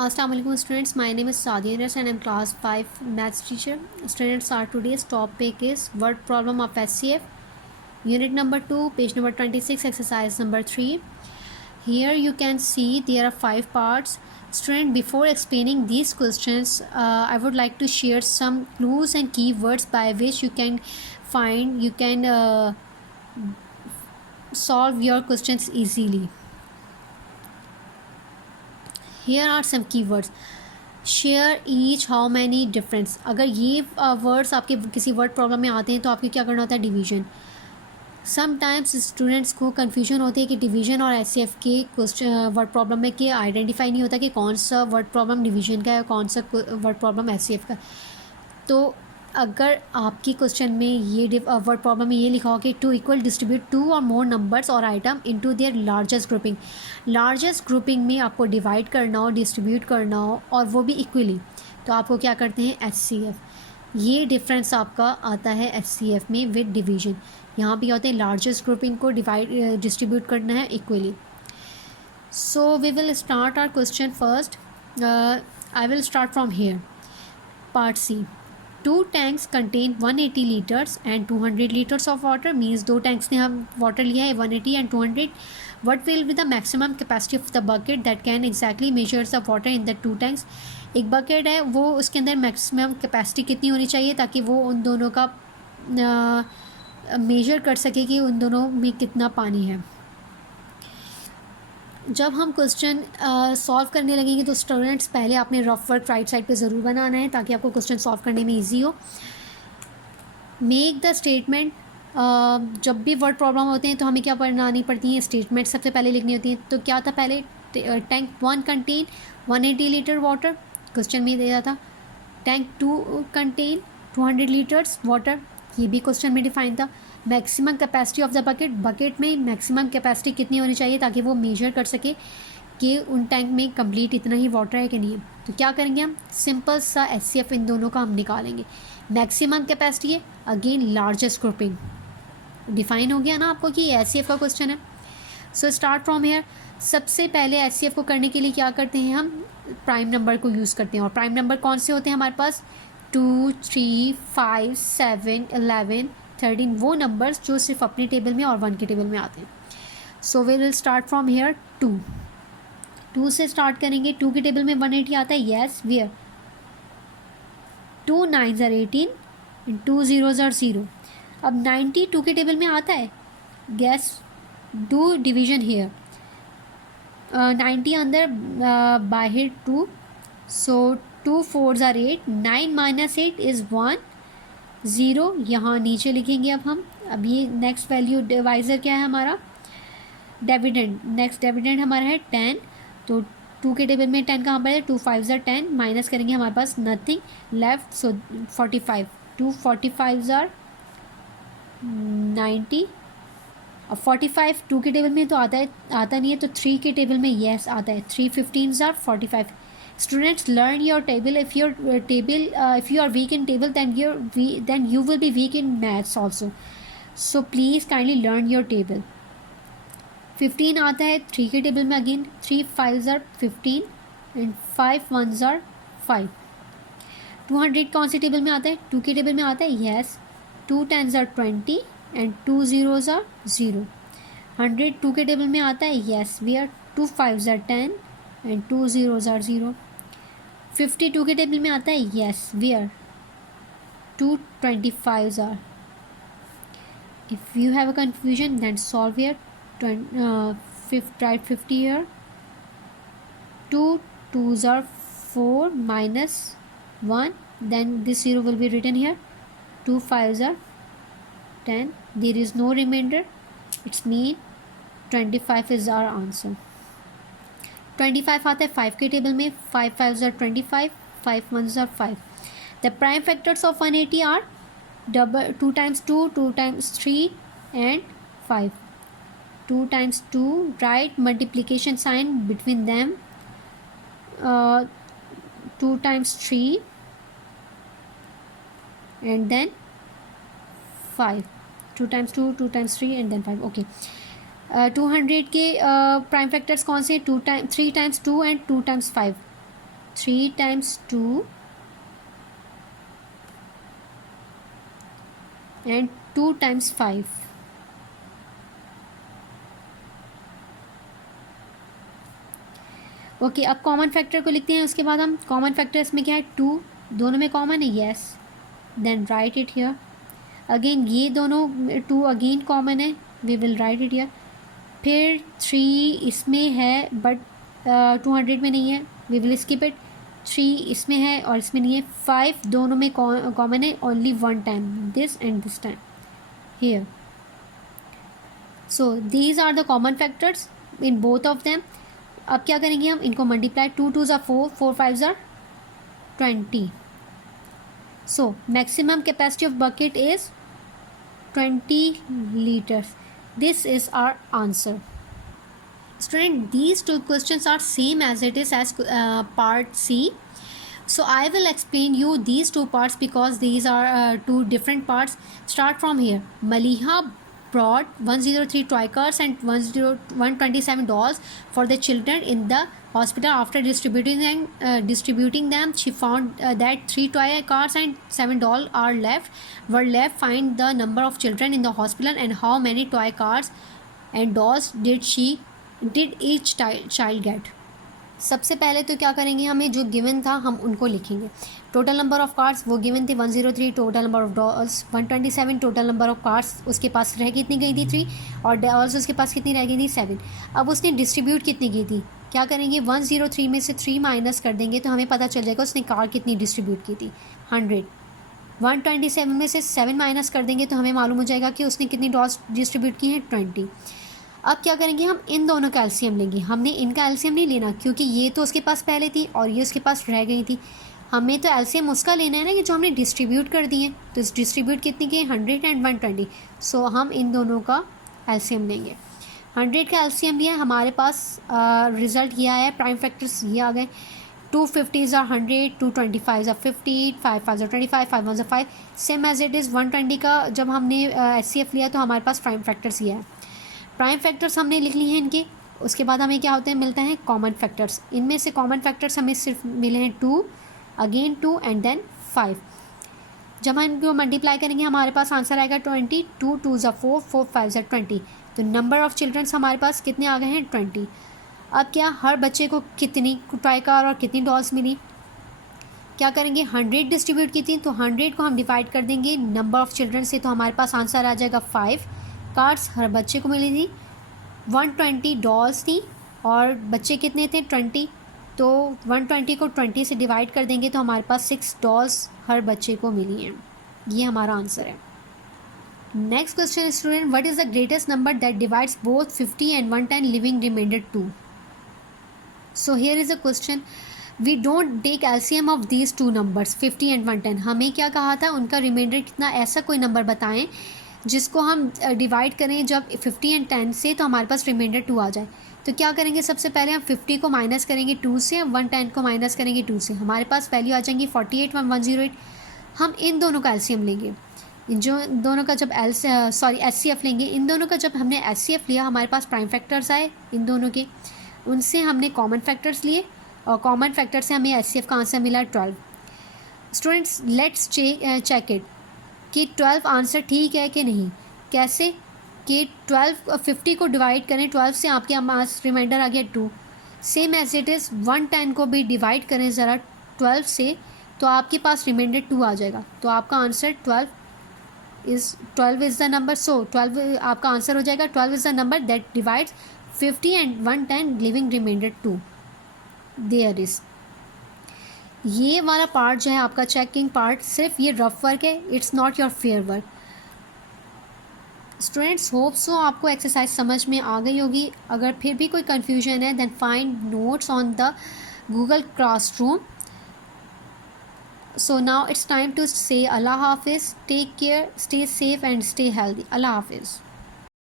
Assalamualaikum students, my name is Sadia Nurse and I am class 5 maths teacher. Students, our today's topic is word problem of SCF, unit number 2, page number 26, exercise number 3. Here you can see there are 5 parts. Student, before explaining these questions, I would like to share some clues and keywords by which you can solve your questions easily. Here are some keywords. Share each, how many, difference. अगर ये words आपके किसी word problem में आते हैं तो आपको क्या करना होता है? डिवीजन. समटाइम्स स्टूडेंट्स को कन्फ्यूजन होती है कि डिवीजन और एचसीएफ के क्वेश्चन वर्ड प्रॉब्लम में कि आइडेंटिफाई नहीं होता कि कौन सा वर्ड प्रॉब्लम डिवीजन का है, कौन सा वर्ड प्रॉब्लम एचसीएफ का. तो अगर आपकी क्वेश्चन में ये वर्ड प्रॉब्लम में ये लिखा हो कि टू इक्वल डिस्ट्रीब्यूट टू और मोर नंबर्स और item into their largest grouping में आपको डिवाइड करना हो, डिस्ट्रीब्यूट करना हो और वो भी इक्वली, तो आपको क्या करते हैं? एचसीएफ. ये डिफरेंस आपका आता है एचसीएफ में विद डिवीजन. यहाँ पे क्या होते हैं? लार्जेस्ट ग्रुपिंग को डिस्ट्रीब्यूट करना है equally. So we will start our question first. I will start from here. Part C. 2 tanks contain 180 liters and 200 liters of water. Means 2 tanks ने हम वाटर लिया है 180 and 200. What will be the maximum capacity of the bucket that can exactly measure the water in the 2 tanks? एक bucket है, वो उसके अंदर maximum capacity कितनी होनी चाहिए ताकि वो उन दोनों का मेजर कर सके कि उन दोनों में कितना पानी है. जब हम क्वेश्चन सॉल्व करने लगेंगे तो स्टूडेंट्स पहले आपने रफ वर्क राइट साइड पे ज़रूर बनाना है ताकि आपको क्वेश्चन सॉल्व करने में इजी हो. Make the statement. जब भी वर्ड प्रॉब्लम होते हैं तो हमें क्या बनानी पड़ती है? स्टेटमेंट सबसे पहले लिखनी होती है. तो क्या था पहले? Tank 1 contain 180 litre water, question में दिया था. टैंक 2 कंटेन 200 लीटर्स वाटर, ये भी क्वेश्चन में डिफाइन था. Maximum capacity of the bucket में मैक्सिमम कैपेसिटी कितनी होनी चाहिए ताकि वो मेजर कर सके कि उन टैंक में कंप्लीट इतना ही वाटर है कि नहीं है. तो क्या करेंगे हम? सिंपल सा एचसीएफ इन दोनों का हम निकालेंगे. मैक्सिमम कैपेसिटी है, अगेन लार्जेस्ट ग्रुपिंग डिफाइन हो गया ना आपको कि एचसीएफ का क्वेश्चन है. So start from hair. सबसे पहले एचसीएफ को करने के लिए क्या करते हैं? हम प्राइम नंबर को यूज़ करते हैं. और प्राइम नंबर कौन से होते हैं हमारे पास? 2, 3, 5, 7, 11, 13, वो नंबर्स जो सिर्फ अपने टेबल में और 1 के टेबल में आते हैं. So we will start from here. 2 से स्टार्ट करेंगे. 2 के टेबल में 180 आता है. Yes, where 2 9s are 18 and 2 zeros are 0. अब 90 2 के टेबल में आता है. Gas, do division here. 90 अंदर बाय हेड 2, so 2 4s are 8. 9 minus 8 is 1. 0 यहाँ नीचे लिखेंगे. अब ये नेक्स्ट वैल्यू डिवाइज़र क्या है हमारा? डिविडेंड. नेक्स्ट डिविडेंड हमारा है 10. तो 2 के टेबल में 10 कहाँ पर है? 2 5s are 10. माइनस करेंगे, हमारे पास nothing left, so 45. 2 45s are 90. अब 45 2 के टेबल में तो आता नहीं है, तो 3 के टेबल में येस आता है. 3 15s are 45. Students, learn your table. If you are weak in table, then you will be weak in maths also. So please kindly learn your table. 15 आता है 3 के टेबल में. Again 3 5s are 15 and 5 1s are 5. 200 कौन सी table में आता है? 2 के table में आता है. Yes. 2 10s are 20 and 2 zeros are 0. 100 2 के टेबल में आता है. Yes, where 2 5s are 10 and 2 zeros are 0. 52 के टेबल में आता है. Yes, where 2 25s are. If you have a confusion, then solve here. Write 50 here. 2 2s are 4 minus 1. Then this 0 will be written here. 2 5s are 10. There is no remainder. It's mean 25 is our answer. 25 आता है 5 के table में. 5 5s are 25. 5 1s are 5. The prime factors of 180 are 2 times 2, 2 times 3 and 5. 2 times 2, write multiplication sign between them. 2 times 3 and then 5. 2 times 2, 2 times 3 and then 5. Okay. 200 के prime factors कौन से? 3 times 2 and 2 times 5. 3 times 2 and 2 times 5. Okay, अब common factor को लिखते हैं. उसके बाद हम कॉमन फैक्टर इसमें क्या है, 2 दोनों में कॉमन है, yes. Then write it here. Again ये दोनों 2 अगेन कॉमन है, we will write it here. फिर 3 इसमें है बट 200 में नहीं है, वी विल स्किप इट. 3 इसमें है और इसमें नहीं है. 5 दोनों में कॉमन है, only one time, this and this time here. So these are the common factors in both of them. अब क्या करेंगे हम, इनको मल्टीप्लाई. 2 2 ज़ा 4, 4 5 ज़ा 20. So maximum capacity of bucket is 20 liters. This is our answer. Student, these two questions are same as it is as part C. So I will explain you these two parts because these are two different parts. Start from here. Maliha brought 103 toy cars and 127 dolls for the children in the hospital. After distributing them, she found that 3 toy cars and 7 dolls were left. Find the number of children in the hospital and how many toy cars and dolls did each child get. सबसे पहले तो क्या करेंगे, हमें जो given था हम उनको लिखेंगे. टोटल नंबर ऑफ़ कार्ड्स वो गिवन थे 103. Total number of dolls 127. Total number of cards उसके पास रह कितनी गई थी 3, और डॉल्स उसके पास कितनी रह गई थी 7. अब उसने डिस्ट्रीब्यूट कितनी की थी, क्या करेंगे, 103 में से 3 माइनस कर देंगे तो हमें पता चल जाएगा उसने कार्ड कितनी डिस्ट्रीब्यूट की थी, 100. 127 में से 7 माइनस कर देंगे तो हमें मालूम हो जाएगा कि उसने कितनी डॉल्स डिस्ट्रीब्यूट की हैं, 20. अब क्या करेंगे, हम इन दोनों का एलसीएम लेंगे. हमने इनका एलसीएम नहीं लेना क्योंकि ये तो उसके पास पहले थी और ये उसके पास रह गई थी. हमें तो एलसीएम उसका लेना है ना कि जो हमने डिस्ट्रीब्यूट कर दी है. तो इस डिस्ट्रीब्यूट कितनी की, 100 एंड 120. सो हम इन दोनों का एलसीएम लेंगे. 100 का एलसीएम लिया, हमारे पास रिज़ल्ट ये आया. प्राइम फैक्टर्स ये आ गए. 250 are 100, 225 are 50, 5 5 are 25, 5 1 are 5. Same as it is 120 का जब हमने एचसीएफ लिया तो हमारे पास प्राइम फैक्टर्स ये है. प्राइम फैक्टर्स हमने लिख लिए हैं इनके. उसके बाद हमें क्या होते हैं, मिलते हैं कॉमन फैक्टर्स. इनमें से कॉमन फैक्टर्स हमें सिर्फ मिले हैं 2, अगेन 2 एंड देन 5. जब हम इनको मल्टीप्लाई करेंगे हमारे पास आंसर आएगा 20. 2 2 ज़ा 4, 4 5 ज़ा 20. तो नंबर ऑफ़ चिल्ड्रंस हमारे पास कितने आ गए हैं, 20. अब क्या, हर बच्चे को कितनी टॉय कार और कितनी डॉल्स मिली, क्या करेंगे, 100 डिस्ट्रीब्यूट की थी तो 100 को हम डिवाइड कर देंगे नंबर ऑफ़ चिल्ड्रन से, तो हमारे पास आंसर आ जाएगा 5 कार्ड्स हर बच्चे को मिली थी. 120 डॉल्स थी और बच्चे कितने थे, 20. तो 120 को 20 से डिवाइड कर देंगे तो हमारे पास 6 डॉल्स हर बच्चे को मिली हैं. ये हमारा आंसर है. Next question student, what is the greatest number that divides both 50 and 110 leaving remainder 2. So here is a question. We don't take LCM of these two numbers 50 and 110. हमें क्या कहा था, उनका रिमाइंडर कितना, ऐसा कोई नंबर बताएं जिसको हम डिवाइड करें जब 50 and 10 से तो हमारे पास रिमाइंडर 2 आ जाए. तो क्या करेंगे, सबसे पहले हम 50 को माइनस करेंगे 2 से, 110 को माइनस करेंगे 2 से, हमारे पास वैल्यू आ जाएंगी 48 108. हम इन दोनों का एलसीएम लेंगे. जो दोनों का जब एचसीएफ लेंगे, इन दोनों का जब हमने एचसीएफ लिया हमारे पास प्राइम फैक्टर्स आए इन दोनों के, उनसे हमने कॉमन फैक्टर्स लिए और कॉमन फैक्टर से हमें एचसीएफ का आंसर मिला 12. स्टूडेंट्स लेट्स चेक इट कि 12 आंसर ठीक है कि नहीं. कैसे कि 50 को डिवाइड करें 12 से, आपके पास रिमाइंडर आ गया 2. सेम एज इट इज़ 110 को भी डिवाइड करें ज़रा 12 से तो आपके पास रिमाइंडर 2 आ जाएगा. तो आपका answer 12 is the number. So 12 आपका आंसर हो जाएगा. 12 is the number that divides 50 and 110 leaving remainder 2. There is. ये वाला पार्ट जो है आपका चेकिंग पार्ट, सिर्फ ये रफ वर्क है, it's not your fair work. Students hope so आपको एक्सरसाइज समझ में आ गई होगी. अगर फिर भी कोई कन्फ्यूजन है then find notes on the Google Classroom. So now it's time to say अल्लाह हाफिज़. Take care, stay safe and stay healthy. अल्लाह हाफिज़.